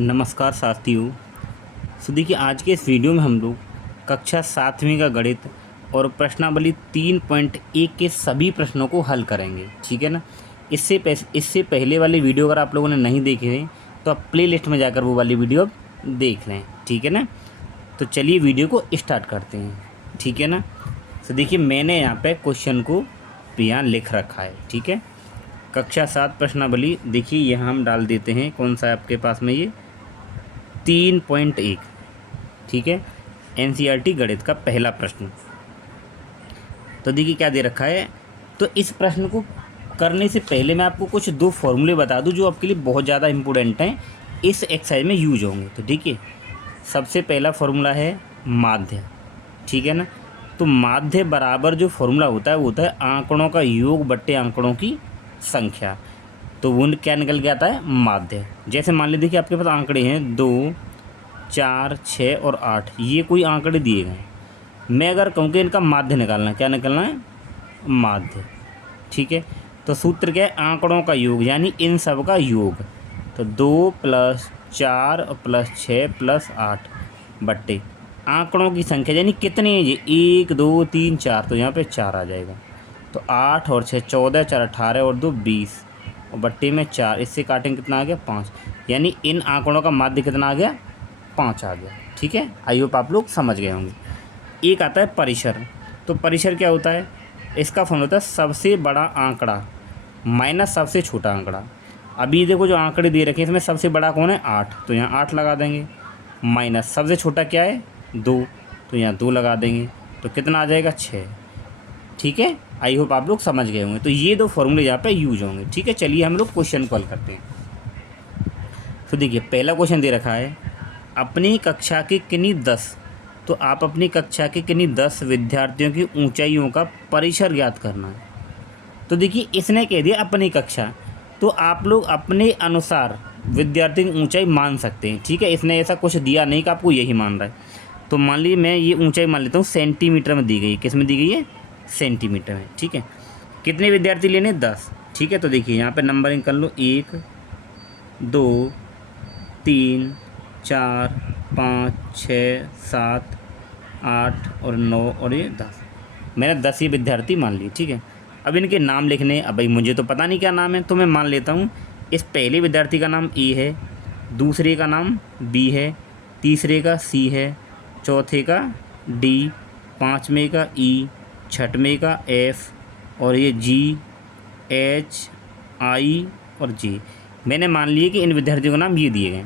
नमस्कार साथियों। देखिए आज के इस वीडियो में हम लोग कक्षा 7वीं का गणित और प्रश्नावली 3.1 के सभी प्रश्नों को हल करेंगे। ठीक है ना। इससे पहले वाली वीडियो अगर आप लोगों ने नहीं देखे हैं तो आप प्ले लिस्ट में जाकर वो वाली वीडियो देख लें। ठीक है ना। तो चलिए वीडियो को स्टार्ट करते हैं। ठीक है ना। तो देखिए मैंने यहाँ पे क्वेश्चन को यहाँ लिख रखा है। ठीक है। कक्षा 7 प्रश्नावली देखिए यहाँ हम डाल देते हैं। कौन सा है आपके पास में? ये 3.1। ठीक है। एनसीईआरटी गणित का पहला प्रश्न। तो देखिए क्या दे रखा है। तो इस प्रश्न को करने से पहले मैं आपको कुछ दो फॉर्मूले बता दूं जो आपके लिए बहुत ज़्यादा इंपॉर्टेंट हैं, इस एक्सरसाइज में यूज होंगे। तो ठीक है, सबसे पहला फॉर्मूला है माध्य। ठीक है ना। तो माध्य बराबर जो फॉर्मूला होता है वो होता है आंकड़ों का योग बट्टे आंकड़ों की संख्या। तो वो क्या निकल के आता है? माध्य। जैसे मान लीजिए कि आपके पास आंकड़े हैं 2, 4, 6 और 8। ये कोई आंकड़े दिए गए हैं। मैं अगर कहूँ कि इनका माध्य निकालना, क्या निकालना है? माध्य। ठीक है। तो सूत्र क्या है? आंकड़ों का योग, यानी इन सब का योग। तो 2 + 4 + 6 + 8 बट्टे आंकड़ों की संख्या, यानी कितने हैं ये? 1, 2, 3, 4। तो यहाँ पे 4 आ जाएगा। तो 8 और 6 14, 4 18 और 2 20 और बट्टे में 4। इससे काटेंगे कितना आ गया? 5। यानी इन आंकड़ों का माध्य कितना आ गया? 5 आ गया। ठीक है। आई होप आप लोग समझ गए होंगे। एक आता है परिसर। तो परिसर क्या होता है? इसका फॉर्मूला होता है सबसे बड़ा आंकड़ा माइनस सबसे छोटा आंकड़ा। अभी देखो जो आंकड़े दे रखे हैं इसमें सबसे बड़ा कौन है? 8। तो यहाँ 8 लगा देंगे। माइनस सबसे छोटा क्या है? 2। तो यहाँ 2 लगा देंगे। तो कितना आ जाएगा? 6। ठीक है। आई होप आप लोग समझ गए होंगे। तो ये दो फॉर्मूले यहाँ पे यूज होंगे। ठीक है। चलिए हम लोग क्वेश्चन को हल करते हैं। तो देखिए पहला क्वेश्चन दे रखा है अपनी कक्षा के किन्हीं 10। तो आप अपनी कक्षा के किन्हीं 10 विद्यार्थियों की ऊंचाइयों का परिसर ज्ञात करना है। तो देखिए इसने कह दिया अपनी कक्षा, तो आप लोग अपने अनुसार विद्यार्थी की ऊंचाई मान सकते हैं। ठीक है। इसने ऐसा कुछ दिया नहीं कि आपको यही मान रहा है। तो मान लीजिए मैं ये ऊंचाई मान लेता हूँ सेंटीमीटर में दी गई है। किस में दी गई है? सेंटीमीटर में। ठीक है। कितने विद्यार्थी लेने? 10। ठीक है। तो देखिए यहाँ पे नंबरिंग कर लो। 1, 2, 3, 4, 5, 6, 7, 8 और 9 और ये 10। मैंने 10 ही विद्यार्थी मान लिए। ठीक है। अब इनके नाम लिखने। अब भाई मुझे तो पता नहीं क्या नाम है, तो मैं मान लेता हूँ इस पहले विद्यार्थी का नाम ए है, दूसरे का नाम बी है, तीसरे का सी है, चौथे का डी, पाँचवें का ई, छठवें का एफ और ये जी, एच, आई और जे। मैंने मान लिए कि इन विद्यार्थियों के नाम ये दिए गए।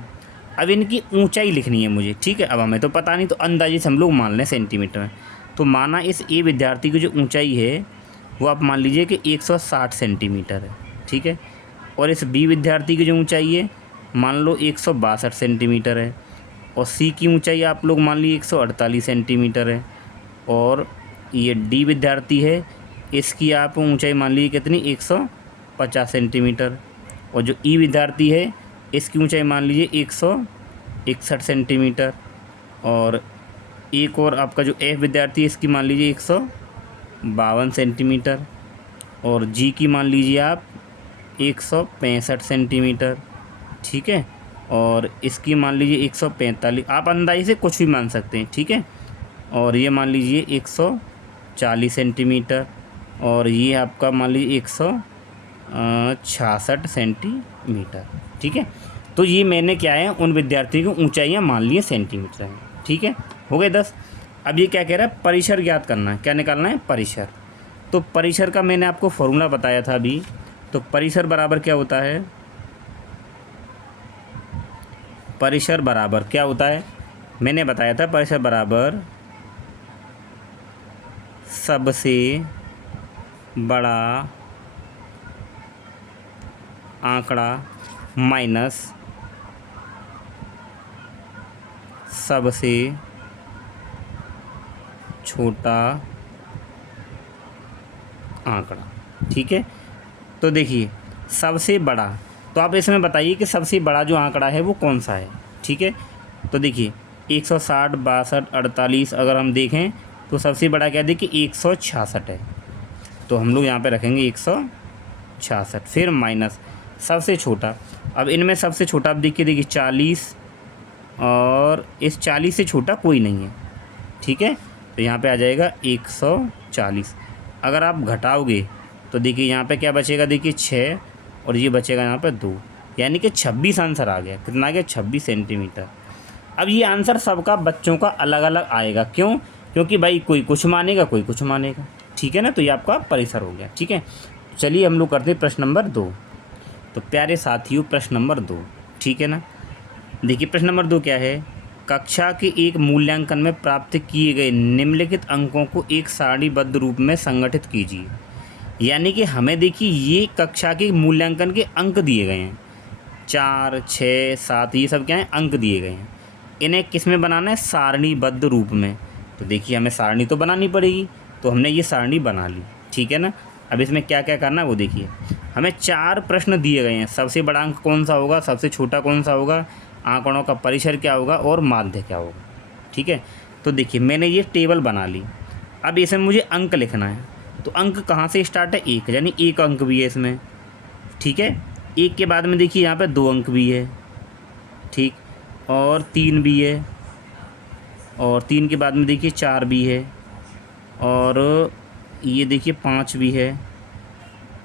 अब इनकी ऊंचाई लिखनी है मुझे। ठीक है। अब हमें तो पता नहीं, तो अंदाजे से हम लोग मान लें सेंटीमीटर में। तो माना इस ए विद्यार्थी की जो ऊंचाई है वो आप मान लीजिए कि 160 सेंटीमीटर है। ठीक है। और इस बी विद्यार्थी की जो ऊंचाई है मान लो 162 सेंटीमीटर है। और सी की ऊंचाई आप लोग मान लीजिए 148 सेंटीमीटर है। और ये डी विद्यार्थी है, इसकी आप ऊंचाई मान लीजिए कितनी? 150 सेंटीमीटर। और जो ई विद्यार्थी है इसकी ऊंचाई मान लीजिए 161 सेंटीमीटर। और एक और आपका जो एफ विद्यार्थी है इसकी मान लीजिए 152 सेंटीमीटर। और जी की मान लीजिए आप 165 सेंटीमीटर। ठीक है। और इसकी मान लीजिए 145। आप अंदाजे से कुछ भी मान सकते हैं। ठीक है। और ये मान लीजिए 140 सेंटीमीटर। और ये आपका मान लीजिए 166 सेंटीमीटर। ठीक है। तो ये मैंने क्या है उन विद्यार्थियों की ऊंचाइयाँ मान ली सेंटीमीटर में। ठीक है। हो गए 10। अब ये क्या कह रहा है? परिसर ज्ञात करना है। क्या निकालना है? परिसर। तो परिसर का मैंने आपको फॉर्मूला बताया था अभी। तो परिसर बराबर क्या होता है? परिसर बराबर क्या होता है? मैंने बताया था परिसर बराबर सबसे बड़ा आंकड़ा माइनस सबसे छोटा आंकड़ा। ठीक है। तो देखिए सबसे बड़ा, तो आप इसमें बताइए कि सबसे बड़ा जो आंकड़ा है वो कौन सा है। ठीक है। तो देखिए 160, 62, 48 अगर हम देखें तो सबसे बड़ा क्या? देखिए 166 है। तो हम लोग यहाँ पे रखेंगे 166। फिर माइनस सबसे छोटा। अब इनमें सबसे छोटा आप देखिए 40, और इस 40 से छोटा कोई नहीं है, ठीक है। तो यहाँ पे आ जाएगा 140। अगर आप घटाओगे तो देखिए यहाँ पे क्या बचेगा, देखिए 6 और ये बचेगा यहाँ पे 2, यानी कि 26 आंसर आ गया। कितना आ गया, 26 सेंटीमीटर। अब ये आंसर सबका बच्चों का अलग अलग आएगा, क्यों? क्योंकि भाई कोई कुछ मानेगा, कोई कुछ मानेगा, ठीक है ना। तो ये आपका परिसर हो गया, ठीक है। चलिए हम लोग करते हैं प्रश्न नंबर 2। तो प्यारे साथियों, प्रश्न नंबर 2, ठीक है ना। देखिए प्रश्न नंबर 2 क्या है, कक्षा के एक मूल्यांकन में प्राप्त किए गए निम्नलिखित अंकों को एक सारणीबद्ध रूप में संगठित कीजिए। यानी कि हमें देखिए ये कक्षा के मूल्यांकन के अंक दिए गए हैं, 4, 6, 7, ये सब क्या है, अंक दिए गए हैं। इन्हें किस में बनाना है, सारणीबद्ध रूप में। तो देखिए हमें सारणी तो बनानी पड़ेगी, तो हमने ये सारणी बना ली, ठीक है ना। अब इसमें क्या क्या करना है वो देखिए। हमें 4 प्रश्न दिए गए हैं, सबसे बड़ा अंक कौन सा होगा, सबसे छोटा कौन सा होगा, आंकड़ों का परिसर क्या होगा और माध्य क्या होगा, ठीक है। तो देखिए मैंने ये टेबल बना ली। अब इसमें मुझे अंक लिखना है, तो अंक कहाँ से स्टार्ट है, 1, यानी 1 अंक भी है इसमें, ठीक है। 1 के बाद में देखिए यहाँ पे 2 अंक भी है, ठीक, और 3 भी है, और 3 के बाद में देखिए 4 भी है, और ये देखिए 5 भी है,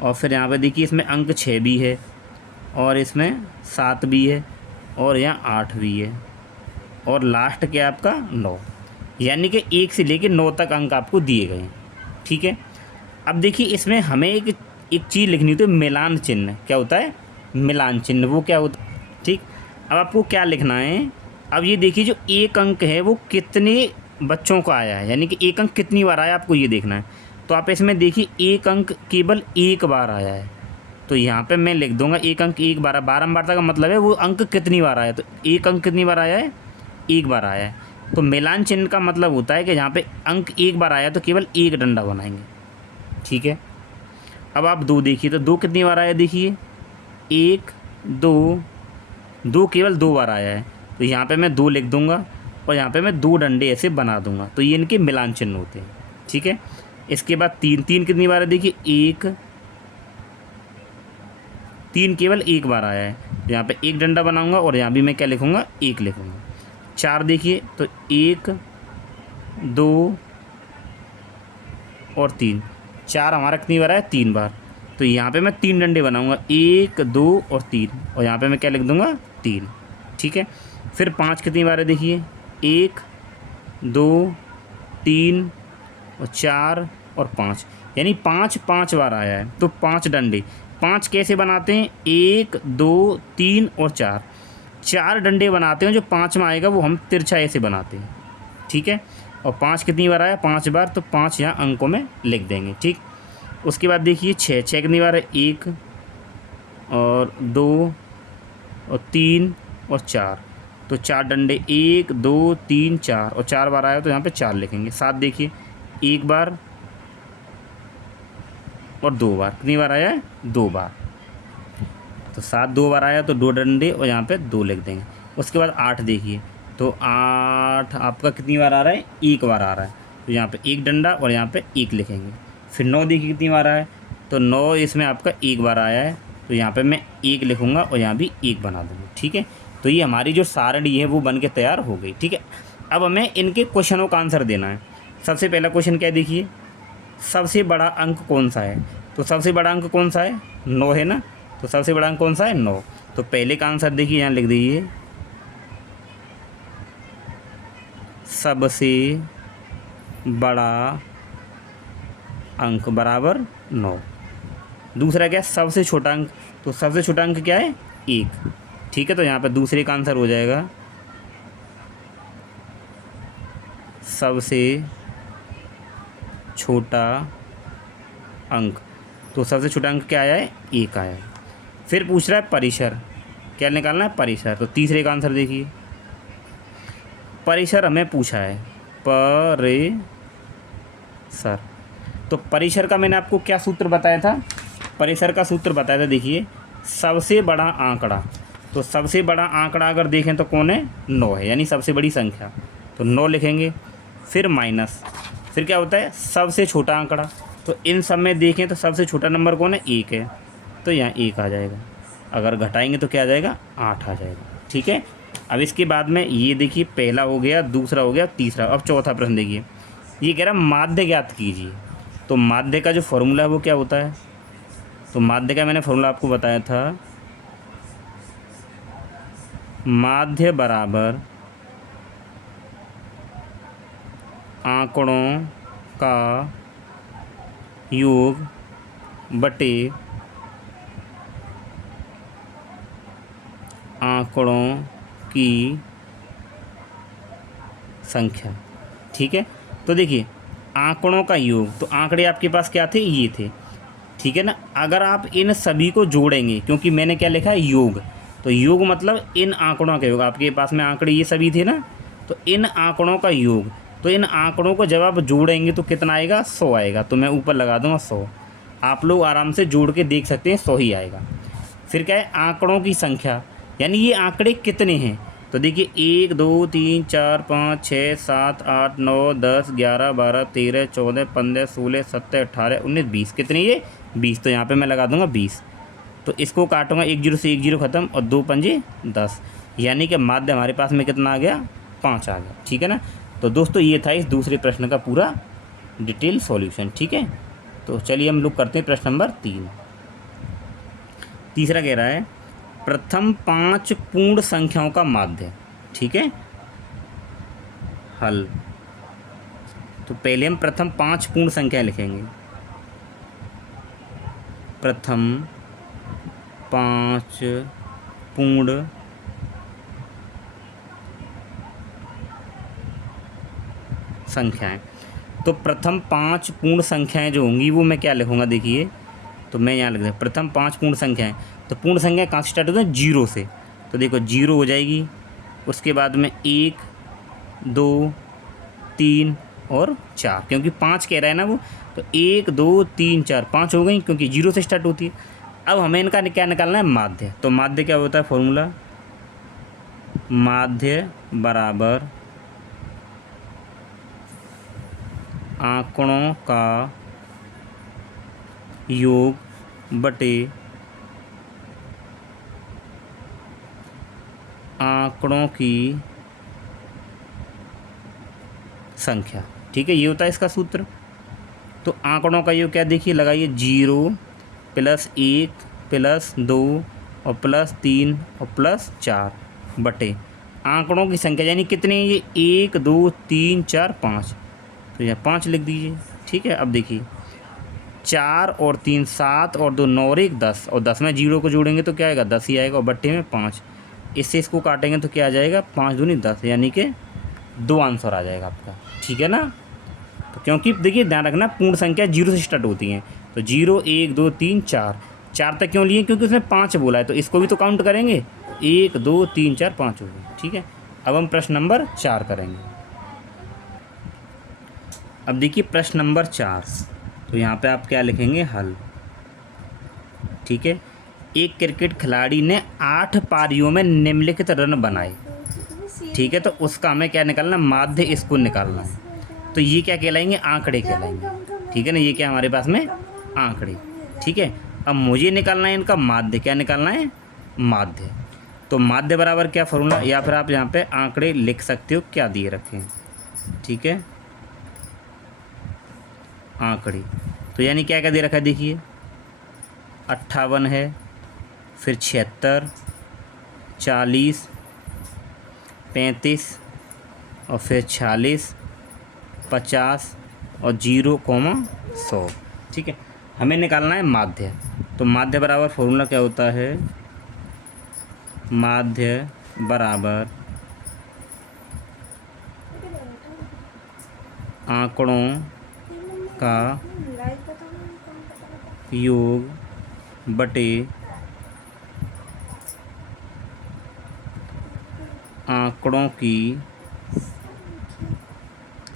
और फिर यहाँ पे देखिए इसमें अंक 6 भी है, और इसमें 7 भी है, और यहाँ 8 भी है, और लास्ट क्या है आपका 9। यानी कि 1 से लेकर 9 तक अंक आपको दिए गए हैं, ठीक है। अब देखिए इसमें हमें एक चीज़ लिखनी होती है, मिलान चिन्ह। क्या होता है, मिलान चिन्ह, वो क्या होता है, ठीक। अब आपको क्या लिखना है, अब ये देखिए जो 1 अंक है वो कितने बच्चों को आया है, यानी कि 1 अंक कितनी बार आया आपको ये देखना है। तो आप इसमें देखिए 1 अंक केवल 1 बार आया है, तो यहाँ पे मैं लिख दूंगा 1 अंक 1 बार। बारंबारता का मतलब है वो अंक कितनी बार आया, तो 1 अंक कितनी बार आया है, 1 बार आया है। तो मिलान चिन्ह का मतलब होता है कि जहाँ पे अंक 1 बार आया तो केवल 1 डंडा बनाएंगे, ठीक है। अब आप 2 देखिए, तो 2 कितनी बार आया, देखिए 1, 2 केवल 2 बार आया है, तो यहाँ पे मैं 2 लिख दूंगा, और यहाँ पे मैं 2 डंडे ऐसे बना दूंगा, तो ये इनके मिलान चिन्ह होते हैं, ठीक है। इसके बाद 3 कितनी बार है, देखिए 3 केवल 1 बार आया है, तो यहाँ पे 1 डंडा बनाऊंगा, और यहाँ भी मैं क्या लिखूंगा, 1 लिखूंगा। 4 देखिए, तो 1, 2 और 3, 4 हमारा कितनी बार है, 3 बार, तो यहाँ पे मैं 3 डंडे बनाऊंगा, 1, 2 और 3, और यहाँ पे मैं क्या लिख दूंगा, 3, ठीक है। फिर 5 कितनी बार है, देखिए 1, 2, 3 और 4 और 5, यानी 5 बार आया है, तो 5 डंडे। 5 कैसे बनाते हैं, 1, 2, 3 और 4 डंडे बनाते हैं। जो 5 में आएगा वो हम तिरछा ऐसे बनाते हैं, ठीक है। और 5 कितनी बार आया, 5 बार, तो 5 यहाँ अंकों में लिख देंगे, ठीक। उसके बाद देखिए 6 कितनी बार है, 1 और 2 और 3 और 4, तो 4 डंडे, 1, 2, 3, 4, और 4 बार आया तो यहाँ पे 4 लिखेंगे। 7 देखिए, 1 बार और 2 बार, कितनी बार आया है, 2 बार, तो 7 2 बार आया तो 2 डंडे, और यहाँ पे 2 लिख देंगे। उसके बाद 8 देखिए, तो 8 आपका कितनी बार आ रहा है, 1 बार आ रहा है, तो यहाँ पे 1 डंडा और यहाँ पे 1 लिखेंगे। फिर 9 देखिए कितनी बार आया है, तो 9 इसमें आपका 1 बार आया है, तो यहाँ पे मैं 1 लिखूँगा और यहाँ भी 1 बना दूँगा, ठीक है। तो ये हमारी जो सारणी है वो बन के तैयार हो गई, ठीक है। अब हमें इनके क्वेश्चनों का आंसर देना है। सबसे पहला क्वेश्चन क्या देखिए, सबसे बड़ा अंक कौन सा है, तो सबसे बड़ा अंक कौन सा है, 9 है ना, तो सबसे बड़ा अंक कौन सा है, 9। तो पहले का आंसर देखिए यहाँ लिख दीजिए, सबसे बड़ा अंक बराबर 9। दूसरा क्या है, सबसे छोटा अंक, तो सबसे छोटा अंक क्या है, 1, ठीक है। तो यहाँ पर दूसरे का आंसर हो जाएगा सबसे छोटा अंक, तो सबसे छोटा अंक क्या आया है, 1 आया है। फिर पूछ रहा है परिसर, क्या निकालना है, परिसर, तो तीसरे का आंसर देखिए, परिसर हमें पूछा है, परिसर, तो परिसर का मैंने आपको क्या सूत्र बताया था, परिसर का सूत्र बताया था, देखिए सबसे बड़ा आंकड़ा, तो सबसे बड़ा आंकड़ा अगर देखें तो कौन है, 9 है, यानी सबसे बड़ी संख्या, तो 9 लिखेंगे। फिर माइनस, फिर क्या होता है, सबसे छोटा आंकड़ा, तो इन सब में देखें तो सबसे छोटा नंबर कौन है, 1 है, तो यहाँ 1 आ जाएगा। अगर घटाएंगे तो क्या आ जाएगा, 8 आ जाएगा, ठीक है। अब इसके बाद में ये देखिए पहला हो गया, दूसरा हो गया, तीसरा। अब चौथा प्रश्न देखिए, ये कह रहा है माध्य ज्ञात कीजिए। तो माध्य का जो फॉर्मूला है वो क्या होता है? तो माध्य का मैंने फॉर्मूला आपको बताया था, माध्य बराबर आंकड़ों का योग बटे आंकड़ों की संख्या। ठीक है, तो देखिए आंकड़ों का योग, तो आंकड़े आपके पास क्या थे? ये थे। ठीक है ना, अगर आप इन सभी को जोड़ेंगे, क्योंकि मैंने क्या लिखा है? योग। तो योग मतलब इन आंकड़ों का योग। आपके पास में आंकड़े ये सभी थे ना, तो इन आंकड़ों का योग। तो इन आंकड़ों को जब आप जोड़ेंगे तो कितना आएगा? 100 आएगा। तो मैं ऊपर लगा दूंगा 100। आप लोग आराम से जोड़ के देख सकते हैं, 100 ही आएगा। फिर क्या है? आंकड़ों की संख्या, यानी ये आंकड़े कितने हैं? तो देखिए 1 2 3 4 5 6 7 8 9 10 11 12 13 14 15 16 17 18 19 20। कितने ये? 20। तो यहाँ पे मैं लगा दूंगा 20। तो इसको काटूंगा, 1 0 से 1 0 खत्म, और 2 पंजे 10, यानी कि माध्य हमारे पास में कितना आ गया? 5 आ गया। ठीक है ना। तो दोस्तों ये था इस दूसरे प्रश्न का पूरा डिटेल सॉल्यूशन। ठीक है, तो चलिए हम लोग करते हैं प्रश्न नंबर 3। तीसरा कह रहा है प्रथम 5 पूर्ण संख्याओं का माध्य। ठीक है, हल। तो पहले हम प्रथम 5 पूर्ण संख्या लिखेंगे। प्रथम 5 पूर्ण संख्याएं। तो प्रथम 5 पूर्ण संख्याएं जो होंगी वो मैं क्या लिखूंगा? देखिए, तो मैं यहाँ लिख दूँ प्रथम 5 पूर्ण संख्याएं। तो पूर्ण संख्या कहाँ से स्टार्ट होता है? 0 से। तो देखो 0 हो जाएगी, उसके बाद में 1 2 3 और 4, क्योंकि 5 कह रहा है ना वो। तो 1 2 3 4 5 हो गई, क्योंकि 0 से स्टार्ट होती है। अब हमें इनका क्या निकालना है? माध्य। तो माध्य क्या होता है? फॉर्मूला, माध्य बराबर आंकड़ों का योग बटे आंकड़ों की संख्या। ठीक है, ये होता है इसका सूत्र। तो आंकड़ों का योग क्या? देखिए लगाइए, 0 + 1 + 2 और +3 और +4 बटे आंकड़ों की संख्या, यानी कितने? ये 1 2 3 4 5। तो यहाँ 5 लिख दीजिए। ठीक है, अब देखिए 4 और 3 7 और 2 9 और 1 10, और 10 में 0 को जोड़ेंगे तो क्या आएगा? 10 ही आएगा, और बट्टे में 5। इससे इसको काटेंगे तो क्या आ जाएगा? 5 दूनी 10, यानी कि 2 आंसर आ जाएगा आपका। ठीक है ना। तो क्योंकि देखिए ध्यान रखना, पूर्ण संख्या 0 से स्टार्ट होती हैं। तो 0 1 2 3 4, 4 तक क्यों लिए? क्योंकि उसने 5 बोला है, तो इसको भी तो काउंट करेंगे। 1 2 3 4 5 हो गए। ठीक है, अब हम प्रश्न नंबर 4 करेंगे। अब देखिए प्रश्न नंबर 4, तो यहाँ पे आप क्या लिखेंगे? हल। ठीक है, एक क्रिकेट खिलाड़ी ने 8 पारियों में निम्नलिखित रन बनाए। ठीक है, तो उसका हमें क्या निकालना? माध्य इसको निकालना है। तो ये क्या कहलाएंगे? आंकड़े कहलाएंगे। ठीक है ना, ये क्या हमारे पास में? आंकड़े। ठीक है, अब मुझे निकालना है इनका माध्य। क्या निकालना है? माध्य। तो माध्य बराबर क्या फॉर्मूला, या फिर आप यहाँ पे आंकड़े लिख सकते हो, क्या दिए रखे हैं। ठीक है, आंकड़े। तो यानी क्या क्या दे रखा है? देखिए 58 है, फिर 76 40 35 और फिर 46 50 और 0,100। ठीक है, हमें निकालना है माध्य। तो माध्य बराबर फॉर्मूला क्या होता है? माध्य बराबर आंकड़ों का योग बटे आंकड़ों की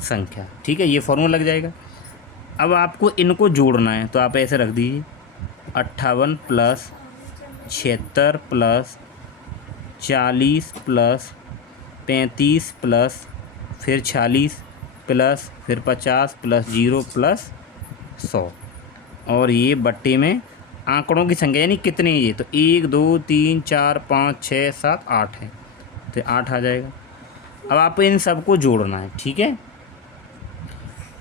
संख्या। ठीक है, ये फॉर्मूला लग जाएगा। अब आपको इनको जोड़ना है, तो आप ऐसे रख दीजिए 58 + 76 + 40 + 35 + फिर 46 + फिर 50 + 0 + 100, और ये बट्टे में आंकड़ों की संख्या, यानी कितने? ये तो 1 2 3 4 5 6 7 8 है। तो 8 आ जाएगा। अब आपको इन सबको जोड़ना है, ठीक है।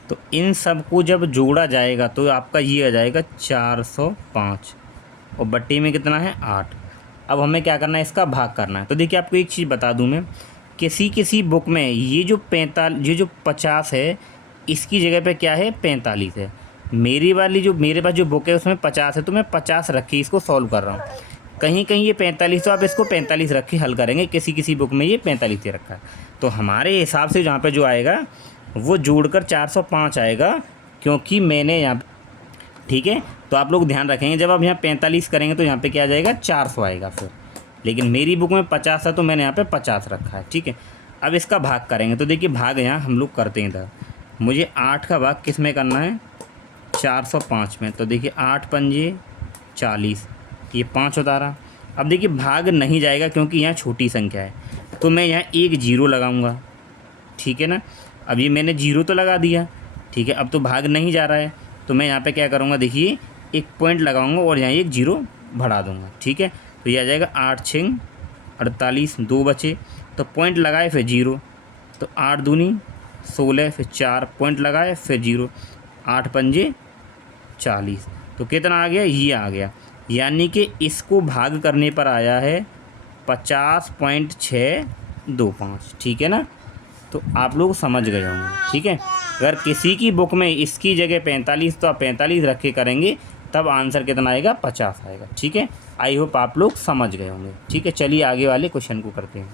तो इन सबको जब जोड़ा जाएगा तो आपका ये आ जाएगा 405 और बट्टे में कितना है 8। अब हमें क्या करना है, इसका भाग करना है। तो देखिए आपको एक चीज़ बता दूं मैं, किसी किसी बुक में ये जो 50 है इसकी जगह पे क्या है 45 है। मेरी वाली जो मेरे पास जो बुक है उसमें 50 है, तो मैं 50 रख के इसको सॉल्व कर रहा हूँ। कहीं कहीं ये 45, तो आप इसको 45 रख के हल करेंगे, किसी किसी बुक में ये 45 ही रखा है। तो हमारे हिसाब से जहाँ पे जो आएगा वो जोड़कर 405 आएगा, क्योंकि मैंने यहाँ, ठीक है। तो आप लोग ध्यान रखेंगे जब आप यहाँ 45 करेंगे तो यहाँ पे क्या आ जाएगा 400 आएगा फिर, लेकिन मेरी बुक में 50 है तो मैंने यहाँ पे 50 रखा है, ठीक है। अब इसका भाग करेंगे तो देखिए भाग यहाँ हम लोग करते हैं इधर। मुझे 8 का भाग किस में करना है 405 में। तो देखिए 8 पंजे 40, ये 5 होता रहा। अब देखिए भाग नहीं जाएगा क्योंकि यहाँ छोटी संख्या है, तो मैं यहाँ एक जीरो लगाऊंगा, ठीक है ना। अब ये मैंने जीरो तो लगा दिया, ठीक है। अब तो भाग नहीं जा रहा है तो मैं यहाँ पे क्या करूँगा, देखिए एक पॉइंट लगाऊंगा और यहाँ एक जीरो बढ़ा दूंगा, ठीक है। तो ये आ जाएगा 8 6 48, 2 बचे तो पॉइंट लगाए फिर जीरो, तो 8 दूनी 16, फिर 4 पॉइंट लगाए फिर जीरो, 8 पंजे 40। तो कितना आ गया, ये आ गया, यानी कि इसको भाग करने पर आया है 50.625, ठीक है ना। तो आप लोग समझ गए होंगे, ठीक है। अगर किसी की बुक में इसकी जगह 45 तो आप 45 रख के करेंगे, तब आंसर कितना आएगा 50 आएगा, ठीक है। आई होप आप लोग समझ गए होंगे, ठीक है। चलिए आगे वाले क्वेश्चन को करते हैं।